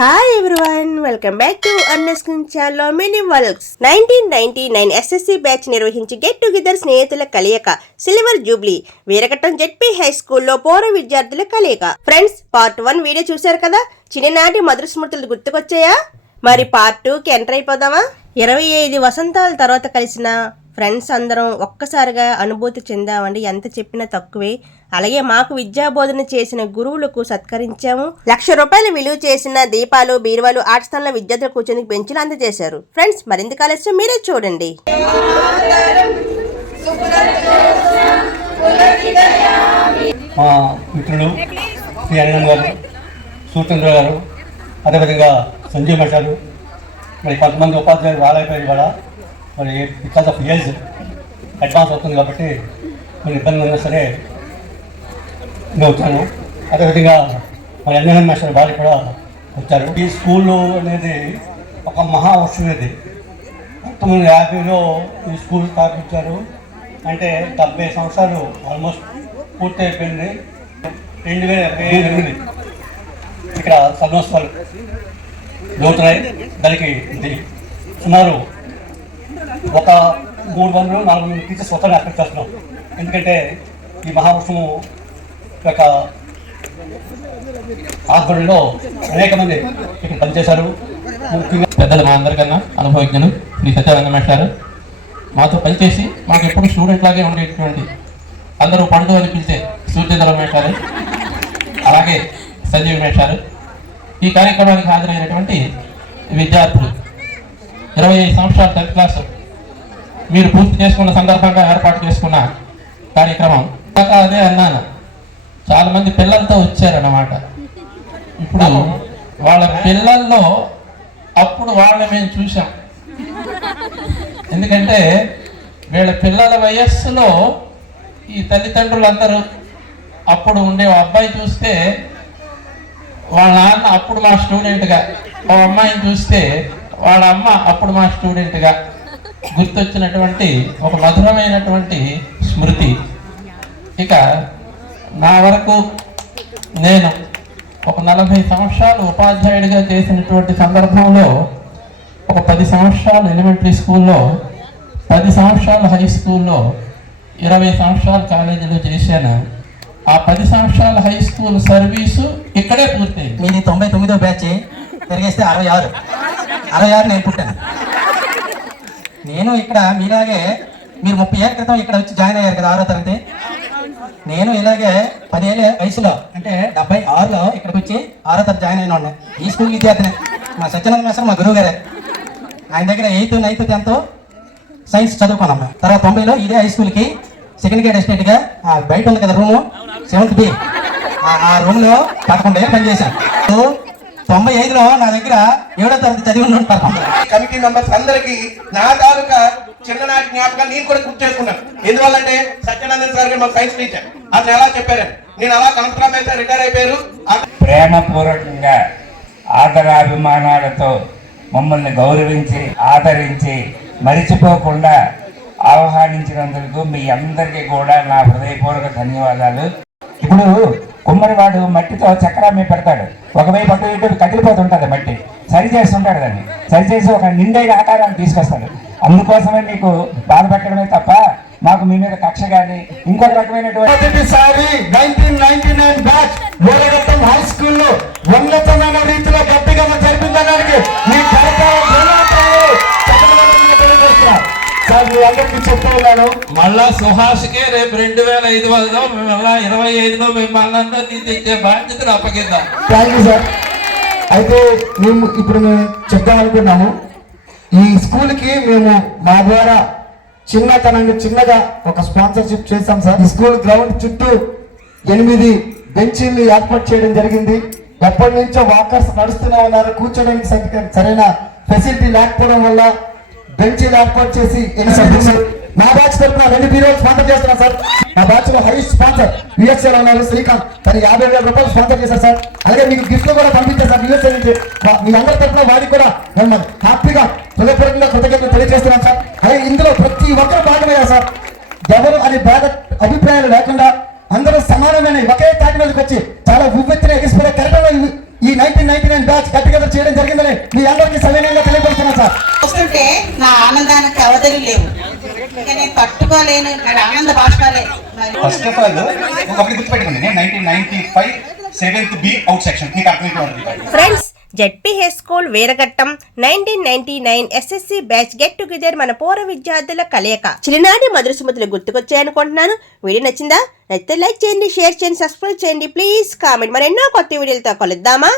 Hi everyone welcome back to అన్నస్ ఛానల్లో mini vlogs nineteen ninety nine SSC batch నిర్వహించి get together స్నేహితుల కలయిక silver jubilee Veeraghattam ZP high స్కూల్లో పౌర విద్యార్థుల కలయిక. ఫ్రెండ్స్ పార్ట్ వన్ వీడియో చూశారు కదా? చిన్ననాటి మధుర స్మృతులు గుర్తుకొచ్చాయా? మరి పార్ట్ టూకి ఎంటర్ అయిపోదామా? ఇరవై ఐదు వసంతాల తర్వాత కలిసిన ఫ్రెండ్స్ అందరం ఒక్కసారిగా అనుభూతి చెందామండి. ఎంత చెప్పినా తక్కువే. అలాగే మాకు విద్యా బోధన చేసిన గురువులకు సత్కరించాము. లక్ష రూపాయలు విలువ చేసిన దీపాలు బీరువాలు ఆట స్థానంలో విద్యార్థులు కూర్చొని బెంచులు అందజేశారు. ఫ్రెండ్స్ మరింత ఆలస్యం మీరే చూడండి. మా మిత్రులు శ్రీ గారు సూచంద్ర గారు అదేవిధంగా సంజయ్ మషారు మరి కొంతమంది ఉపాధ్యాయులు రాలేకపోయారు కూడా. మరి బికాస్ ఆఫ్ ఏజ్ అడ్వాన్స్ అవుతుంది కాబట్టి కొన్ని ఇబ్బంది ఉన్నా సరే నేను వచ్చాను. అదేవిధంగా మరి అన్నయ్య మాస్టర్ వాళ్ళు కూడా వచ్చారు. ఈ స్కూల్లో అనేది ఒక మహా వర్షం ఇది. పంతొమ్మిది వందల యాభైలో ఈ స్కూల్ స్థాపించారు. అంటే డెబ్బై సంవత్సరాలు ఆల్మోస్ట్ పూర్తి అయిపోయింది రెండు వేల ఇరవై ఎనిమిది ఇక్కడ సన్నోత్సవాలు జరుగుతున్నాయి. దానికి ఇది సుమారు ఒక మూడు వందలు నాలుగు వందల టీచర్స్ వస్తారని అక్కడికి చేస్తున్నాం. ఎందుకంటే ఈ మహావర్షము యొక్క ఆధ్వర్యంలో అనేక మంది ఇక్కడ పనిచేశారు. ముఖ్యంగా పెద్దలు మా అందరికన్నా అనుభవజ్ఞులు శ్రీ సత్యానంద మేస్టారు మాతో పనిచేసి మాకు ఎప్పుడు స్టూడెంట్ లాగే ఉండేటువంటి అందరూ పండు అని పిలిచే సూర్యధర మేషారు అలాగే సంజీవ్ మేస్టారు ఈ కార్యక్రమానికి హాజరైనటువంటి విద్యార్థులు. ఇరవై ఐదు సంవత్సరాల టెన్త్ క్లాస్ మీరు పూర్తి చేసుకున్న సందర్భంగా ఏర్పాటు చేసుకున్న కార్యక్రమం. అదే అన్నాను. చాలా మంది పిల్లలతో వచ్చారన్నమాట. ఇప్పుడు వాళ్ళ పిల్లల్లో అప్పుడు వాళ్ళని మేము చూసాం ఎందుకంటే వీళ్ళ పిల్లల వయస్సులో ఈ తల్లిదండ్రులందరూ అప్పుడు ఉండే అబ్బాయి చూస్తే వాళ్ళ నాన్న అప్పుడు మా స్టూడెంట్గా ఓ అమ్మాయిని చూస్తే వాళ్ళ అమ్మ అప్పుడు మా స్టూడెంట్గా గుర్తొచ్చినటువంటి ఒక మధురమైనటువంటి స్మృతి. ఇక నా వరకు నేను ఒక నలభై సంవత్సరాలు ఉపాధ్యాయుడిగా చేసినటువంటి సందర్భంలో ఒక పది సంవత్సరాలు ఎలిమెంటరీ స్కూల్లో పది సంవత్సరాలు హై స్కూల్లో ఇరవై సంవత్సరాలు కాలేజీలో చేశాను. ఆ పది సంవత్సరాల హై స్కూల్ సర్వీసు ఇక్కడే పూర్తయింది. మీది తొంభై తొమ్మిదో బ్యాచ్ తిరిగేస్తే అరవై ఆరు. అరవై ఆరు నేను పుట్టాను. నేను ఇక్కడ మీలాగే మీరు ముప్పై ఏళ్ళ క్రితం ఇక్కడ వచ్చి జాయిన్ అయ్యారు కదా ఆరో తరగతి? నేను ఇలాగే పదేళ్ళ వయసులో అంటే డెబ్బై ఆరులో ఇక్కడికి వచ్చి ఆరో తరగతి జాయిన్ అయిన వాడిని. ఈ స్కూల్ విద్యార్థిని మా సత్యనారాయణ మాస్టర్ మా గురువు గారే. ఆయన దగ్గర ఎయిత్ నైన్త్ టెన్త్ సైన్స్ చదువుకున్నాం మేము. తర్వాత తొంభైలో ఇదే హై స్కూల్కి సెకండ్ గ్రేడ్ ఎస్టేట్గా ఆ బయట ఉంది కదా రూము సెవెంత్ బి ఆ రూమ్లో పదకొండు ఏళ్ళు పనిచేశాను. తొంభై ఐదులో నా దగ్గర ఏడో తరగతి చదివి ఉంటాను కమిటీ మెంబర్స్ అందరికి నా తాలూకా చిన్ననాటి జ్ఞాపకాలు నేను కూడా గుర్తు చేసుకున్నాను. ఎందువల్లంటే సత్యానందన్ సార్ గారు మా సైన్స్ టీచర్. అతను ఎలా చెప్పారని నేను అలా కనపరామ్ సార్ రిటైర్ అయిపోయారు. ఆ- ప్రేమపూర్వకంగా ఆదరాభిమానాలతో మమ్మల్ని గౌరవించి ఆదరించి మరిచిపోకుండా ఆహ్వానించినందుకు మీ అందరికీ కూడా నా హృదయపూర్వక ధన్యవాదాలు. ఇప్పుడు కుమ్మరివాడు మట్టితో చక్రాన్ని పెడతాడు. ఒకవైపు అటు ఇటు కదిలిపోతుంటది మట్టి. సరి చేస్తుంటాడు దాన్ని. సరి చేసి ఒక నిండైన ఆకారాన్ని తీసుకొస్తాడు. అందుకోసమే మీకు బాధ పెట్టడమే తప్ప మాకు మీ మీద కక్ష కానీ ఇంకొక రకమైనటువంటి నైన్టీన్ నైన్ బ్యాచ్ హై స్కూల్లో ఉన్నతమైన రీతిలో అందరికీ చెప్తూ ఉన్నాను మళ్ళా సుహాస్కే రేపు రెండు వేల ఐదు వందలో మళ్ళా ఇరవై ఐదులో మిమ్మల్ని అందరినీ తెచ్చే బాధ్యతను అప్పగిద్దాం. థ్యాంక్ యూ సార్ అయితే మేము ఇప్పుడు మేము చెప్దామనుకున్నాము. ఈ స్కూల్కి మేము మా ద్వారా చిన్నతనంగా చిన్నగా ఒక స్పాన్సర్షిప్ చేశాం సార్ ఈ స్కూల్ గ్రౌండ్ చుట్టూ ఎనిమిది బెంచీలు ఏర్పాటు చేయడం జరిగింది. ఎప్పటి నుంచో వాకర్స్ నడుస్తూనే ఉన్నారు. కూర్చోడానికి సరి- సరైన ఫెసిలిటీ లేకపోవడం వల్ల బెంచీలు ఏర్పాటు చేసి మా బ్యాచ్ తరఫున రెండు పీరియడ్ స్పాన్సర్ చేస్తున్నాం సార్. మా బ్యాచ్లో హై స్పాన్సర్ యుఎస్ఏ లో ఉన్నారు శ్రీకాంత్. తను యాభై వేల రూపాయలు స్పాన్సర్ చేశారు సార్. అలాగే మీకు గిఫ్ట్ కూడా పంపించారు సార్ యుఎస్ఏ నుంచి. మా- మీ అందరి తరఫున వారికి కూడా మేము హ్యాపీగా హృదయపూర్వకంగా కృతజ్ఞతలు తెలియజేస్తున్నాం సార్. అలాగే ఇందులో ప్రతి ఒక్కరు భాగమయ్యారు సార్. ఎవరు అని భేద అభిప్రాయాలు లేకుండా అందరూ సమానమైన ఒకే తాటి మీదకి వచ్చి చాలా ఉవ్వెత్తిన ఎగిసిపోయే కెరటంలో ఈ నైన్టీన్ నైన్టీ నైన్ బ్యాచ్ గట్టిగా మీ అందరికీ సవినయంగా తెలియపరుస్తున్నా సార్ వస్తుంటే నా ఆనందానికి అవధులు లేవు. ఇంకా నేను తట్టుకోలేను మరి ఆనంద మరి ఫస్ట్ ఆఫ్ ఆల్ ఒకటి గుర్తుపెట్టుకోండి. నేను nineteen ninety five seventh B out section మీకు అర్థమైపోయింది friends ZP high school Veeraghattam nineteen ninety nine SSC batch get together మన పూర్వ విద్యార్థుల కలయిక. చిలినాటి మధుర సుమతులు గుర్తుకొచ్చాయనుకుంటున్నాను వీడియో నచ్చిందా? నచ్చితే లైక్ చేయండి షేర్ చేయండి సబ్స్క్రైబ్ చేయండి. Please comment. మరెన్నో కొత్త వీడియోలతో కలుద్దామా?